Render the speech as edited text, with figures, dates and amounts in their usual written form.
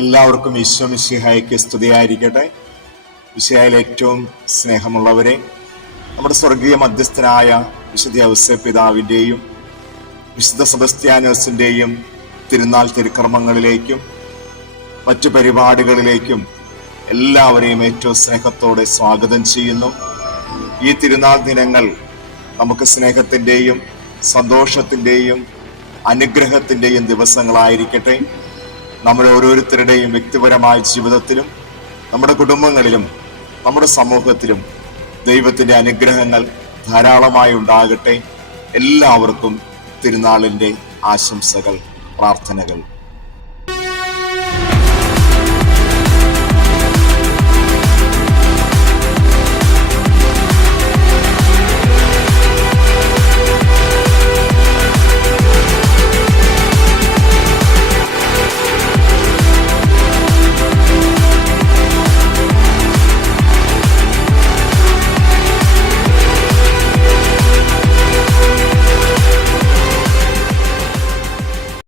എല്ലാവർക്കും ഈശോ മിശിഹായ്ക്ക് സ്തുതിയായിരിക്കട്ടെ. മിശിഹായിൽ ഏറ്റവും സ്നേഹമുള്ളവരെ, നമ്മുടെ സ്വർഗീയ മധ്യസ്ഥനായ വിശുദ്ധ ഔസേപ്പ് പിതാവിൻ്റെയും വിശുദ്ധ സെബസ്ത്യാനോസിൻ്റെയും തിരുനാൾ തിരുക്കർമ്മങ്ങളിലേക്കും മറ്റു പരിപാടികളിലേക്കും എല്ലാവരെയും ഏറ്റവും സ്നേഹത്തോടെ സ്വാഗതം ചെയ്യുന്നു. ഈ തിരുനാൾ ദിനങ്ങൾ നമുക്ക് സ്നേഹത്തിൻ്റെയും സന്തോഷത്തിൻ്റെയും അനുഗ്രഹത്തിൻ്റെയും ദിവസങ്ങളായിരിക്കട്ടെ. നമ്മുടെ ഓരോരുത്തരുടെയും വ്യക്തിപരമായ ജീവിതത്തിലും നമ്മുടെ കുടുംബങ്ങളിലും നമ്മുടെ സമൂഹത്തിലും ദൈവത്തിൻ്റെ അനുഗ്രഹങ്ങൾ ധാരാളമായി ഉണ്ടാകട്ടെ. എല്ലാവർക്കും തിരുനാളിൻ്റെ ആശംസകൾ, പ്രാർത്ഥനകൾ.